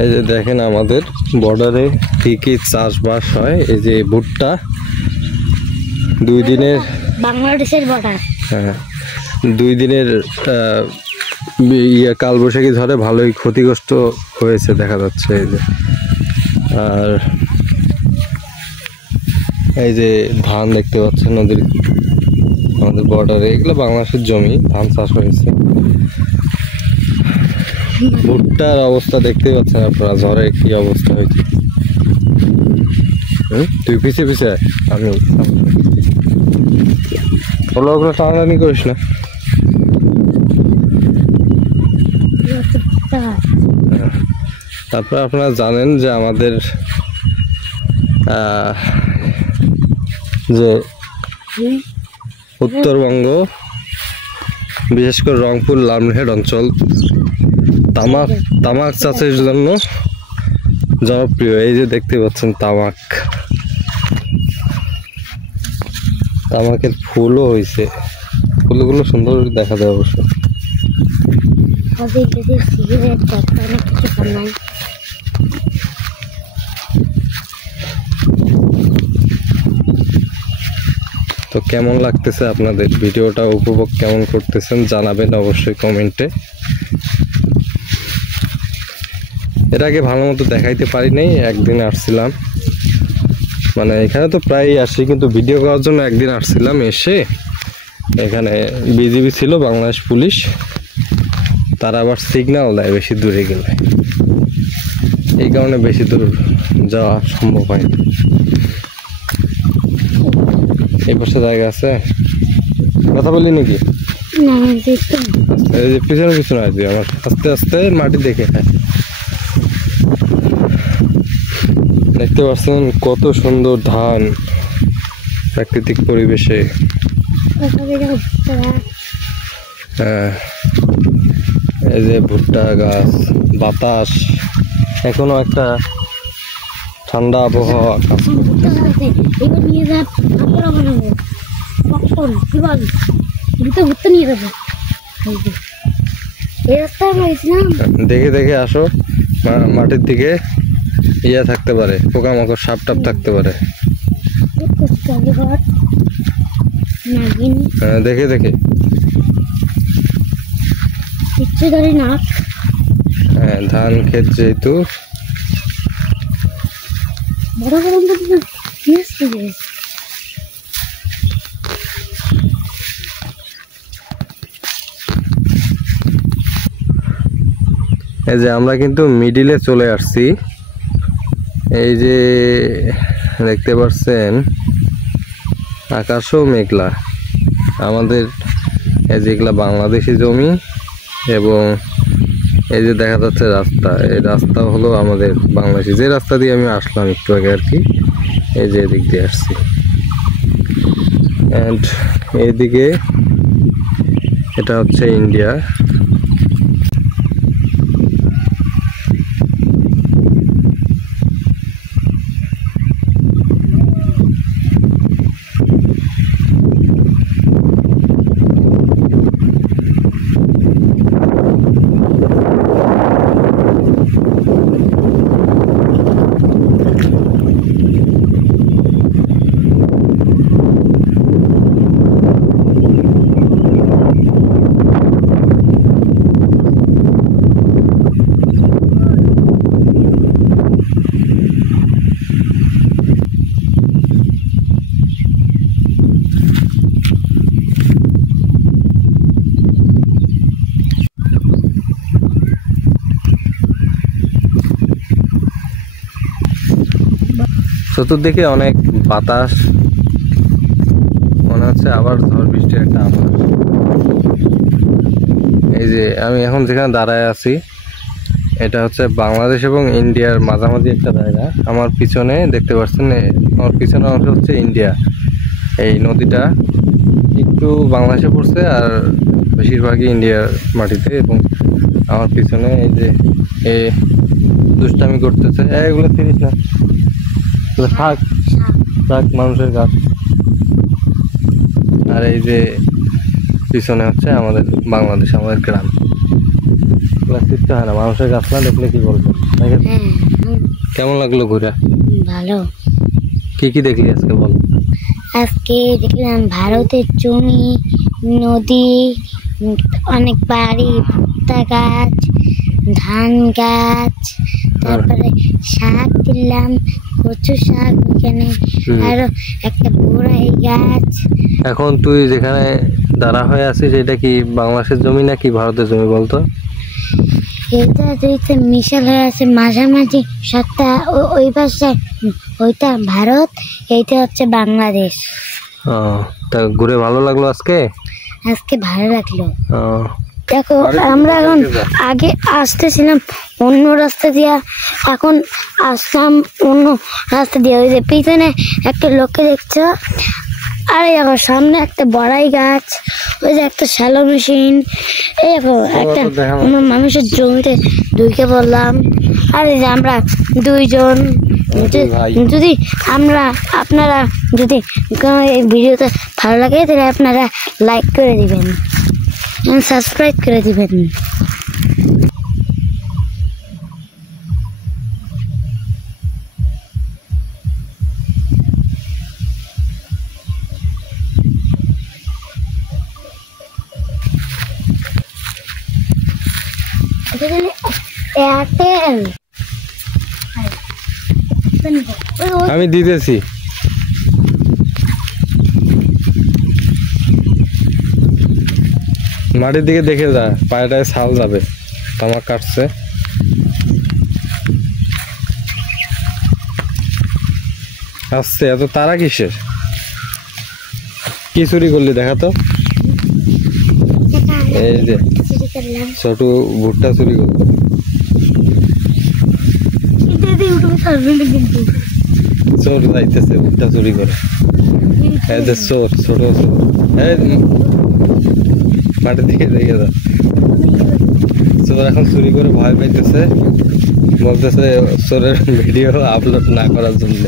এই যে দেখেন আমাদের বর্ডারে কি কি চাষবাস হয়। এই যে ভুট্টা 2 দিনের বাংলাদেশের বর্ডার। হ্যাঁ 2 দিনের কালবৈশাখী ঝড়ে ভালোই ক্ষতিগ্রস্ত হয়েছে দেখা যাচ্ছে। এই যে আর এই যে ধান দেখতে পাচ্ছেন নদীর আমাদের বর্ডারে, এগুলো বাংলাদেশের জমি, ধান চাষ হয়েছে। ভুট্টার অবস্থা দেখতেই পাচ্ছেন আপনারা, ঝড়ে কি অবস্থা হয়েছে। তুই পিছিয়ে পিছিয়ে আমি ওগুলো টানাটানি করিস না। তারপর আপনারা জানেন যে আমাদের যে উত্তরবঙ্গ বিশেষ করে রংপুর লালমনিরহাট অঞ্চল তামাক চাষের জন্য জনপ্রিয়। এই যে দেখতে পাচ্ছেন তামাকের ফুলও হয়েছে, ফুলগুলো সুন্দর দেখা যায় অবশ্য। তো কেমন লাগতেছে আপনাদের ভিডিওটা, উপভোগ কেমন করতেছেন জানাবেন অবশ্যই কমেন্টে। এর আগে ভালো মতো দেখাইতে পারি নাই, একদিন আসছিলাম, মানে এখানে তো প্রায় আসি, কিন্তু ভিডিও করার জন্য একদিন আসছিলাম। এসে এখানে বিজিবি ছিল, বাংলাদেশ পুলিশ, তারা আবার সিগন্যাল দেয় বেশি দূরে গেলে, এই কারণে বেশি দূর যাওয়া সম্ভব হয়। এই পাশে জায়গা আছে, কথা বলি নাকি? এই যে পিছনে পিছনে আসবি আমার, আস্তে আস্তে মাটি দেখে। দেখতে পাচ্ছেন কত সুন্দর ধান প্রাকৃতিক পরিবেশে। হ্যাঁ এই যে ভুট্টা গাছ, বাতাস, এখনো একটা ঠান্ডা আবহাওয়া। দেখে দেখে আসো, মাটির দিকে থাকতে পারে, পোকামাকড় সাপ টাপ থাকতে পারে, দেখে দেখে। হ্যাঁ ধান ক্ষেত যেহেতু, এই যে আমরা কিন্তু মিডিলে চলে আসছি। এই যে দেখতে পাচ্ছেন আকাশও মেঘলা। আমাদের এই যেগুলা বাংলাদেশি জমি, এবং এই যে দেখা যাচ্ছে রাস্তা, এই রাস্তা হলো আমাদের বাংলাদেশি, যে রাস্তা দিয়ে আমি আসলাম একটু আগে আর কি, এই যে এদিক দিয়ে আসছি। অ্যান্ড এইদিকে এটা হচ্ছে ইন্ডিয়া। চতুর্দিকে অনেক বাতাস, মনে হচ্ছে আবার ঝড় বৃষ্টির একটা আভাস। এই যে আমি এখন যেখানে দাঁড়ায় আছি, এটা হচ্ছে বাংলাদেশ এবং ইন্ডিয়ার মাঝামাঝি একটা জায়গা। আমার পিছনে দেখতে পাচ্ছেন, আমার পিছনে অংশ হচ্ছে ইন্ডিয়া। এই নদীটা একটু বাংলাদেশে পড়ছে আর বেশিরভাগই ইন্ডিয়ার মাটিতে। এবং আমার পিছনে এই যে দুষ্টামি করতেছে, এগুলো চিনিস না, থাক মানুষের গাছ। আর এই যে পিছনে হচ্ছে আমাদের বাংলাদেশ, আমাদের গ্রাম। ক্লাস শিখতে হয় না, মানুষের গাছ না দেখলে কি বলবে? হ্যাঁ কেমন লাগলো ঘুরে? ভালো। কি কি দেখলি আজকে বল? আজকে দেখলাম ভারতের জমি, নদী, অনেক বাড়ি, ভুট্টা গাছ, ধান গাছ, তারপরে শাক দিলাম, কচু শাক ওইখানে, আরো একটা বড়াই গাছ। এখন তুই যেখানে দাঁড়া হয়ে আছিস এটা কি বাংলাদেশের জমি নাকি ভারতের জমি বলতো? এটা দুইটা মিশাল হয়ে আছে মাঝামাঝি, সাতটা ওই পাশে ওইটা ভারত, এইটা হচ্ছে বাংলাদেশ। ও, তা ঘুরে ভালো লাগলো আজকে? আজকে ভালো লাগলো। ও, দেখো আমরা এখন আগে আসতেছিলাম অন্য রাস্তা দিয়া, এখন আসলাম অন্য রাস্তা দিয়ে। ওই যে পিছনে একটা লোককে দেখছো, আরে দেখো সামনে একটা বড়াই গাছ, ওই যে একটা শ্যালো মেশিন, এই দেখো একটা মানুষের জমিতে ঢুকে পড়লাম। আর এই যে আমরা দুইজন, যদি আপনারা যদি এই ভিডিওতে ভালো লাগে তাহলে আপনারা লাইক করে দিবেন, সাবস্ক্রাইব করে দিবেন। এয়ারটেল আমি দিতেছি। মাটির দিকে দেখে যা, পায়েটায় ছাল যাবে, তামাক কাটছে। আসছে, এত তারা কিসের? কি চুরি করলি দেখা তো? এই যে ছোট ভুট্টা চুরি করলো। চোর যাইতেছে ভুট্টা চুরি করে। এই যে চোর, ছোট চোর। এই মাটির দিকে দেখে যা। চোর এখন চুরি করে ভয় পাইতেছে, বলতেছে চোরের ভিডিও আপলোড না করার জন্য।